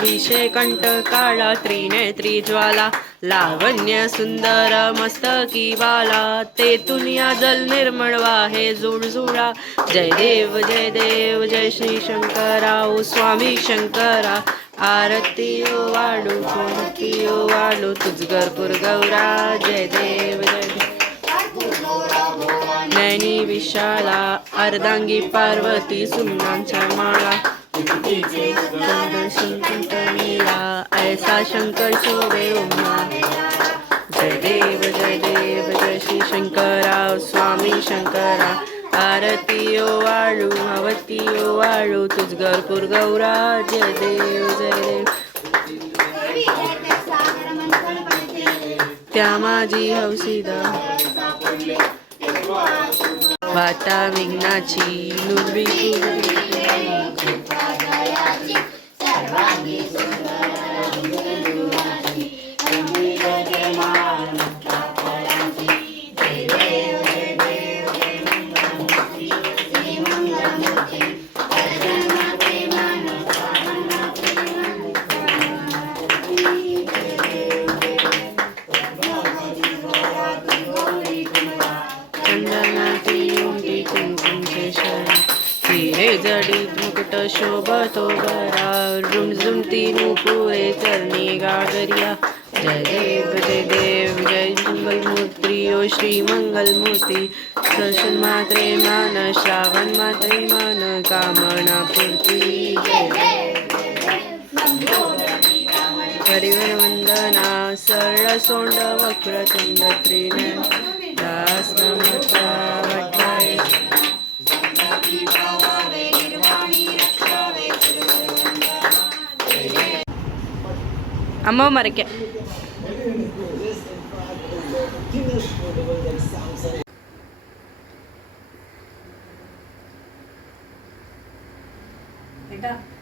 विषय कंठ काळा त्रिनेत्री ज्वाला लावण्य सुंदर मस्तकी बाला तेतून या जल निर्मळ वाहे जुळजुळा जय देव जय श्री शंकरा ओ स्वामी शंकरा आरती ओ वाढू तुझ गरपूर गौरा जय देव नैनी विशाला अर्धांगी पार्वती सुमनांच्या माळा ऐसा शंकर शोभे उमा जय देव जय श्री शंकरा स्वामी शंकरा आरती ओ वाळू अवती ओ वाळू तुझ गरपूर गौरा जय देव त्या माझी हौसीदा वाटा विघ्नाची नुरवी जडीत मुकुट शोभतो बरा रुमझुमती नुपुरे चरणी गागरिया जय देव जय मंगलमूर्ती ओ श्री मंगलमूर्ती दर्शन मात्रे मान श्रावण मात्रे मान कामना पूर्ती परिवर वंदना सरळ सोंड वक्रतुंड त्रिनयन दास नमता वट्टाय अम्मा मरके बेटा